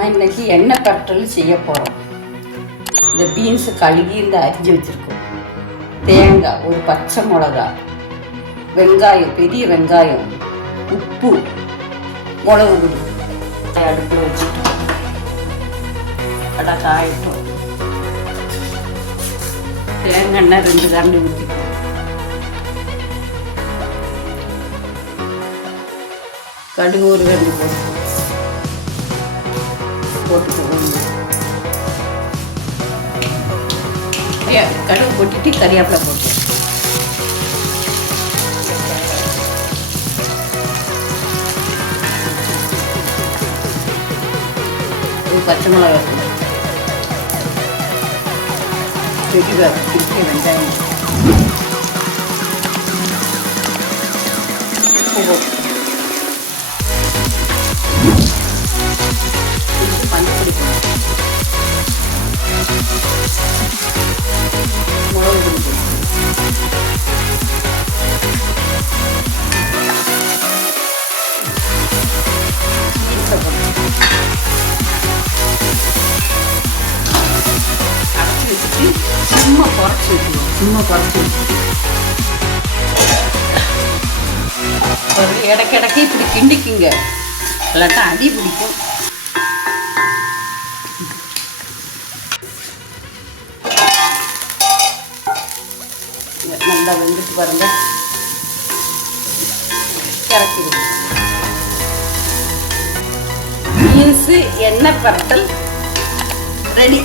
நம்ம இன்னைக்கு எண்ணெய் பரட்டல் செய்ய போகிறோம். இந்த பீன்ஸ் கழுகி இந்த அரிஞ்சு வச்சுருக்கோம், தேங்காய், ஒரு பச்சை மிளகா, வெங்காயம், பெரிய வெங்காயம், உப்பு, மிளகு பொடி அடுப்பில் வச்சுட்டு கடை காயட்டும். தேங்காய் எண்ணெய் 2 கரண்டி ஊற்றிக்கணும். கடுகு ஒரு கரண்டி போட்டுக்கணும். கடுகு போட்டுட்டு கறிவேப்பிலை போட்டு ஒரு பச்சை மிளகாய், பெரிய வெங்காயம், உப்பு போட்டு மஞ்சள் பொடி, மிளகு பொடி, அரைச்சி வச்சுட்டு சும்மா குறைச்சி வச்சுக்கணும். இடக்கிடக்கு இப்படி கிண்டிக்குங்க, இல்லாட்டா அடி பிடிக்கும். நல்லா வெந்துட்டு பாருங்க, இறக்கிடுங்க. பீன்ஸு எண்ணெய் பரட்டல் ரெடி.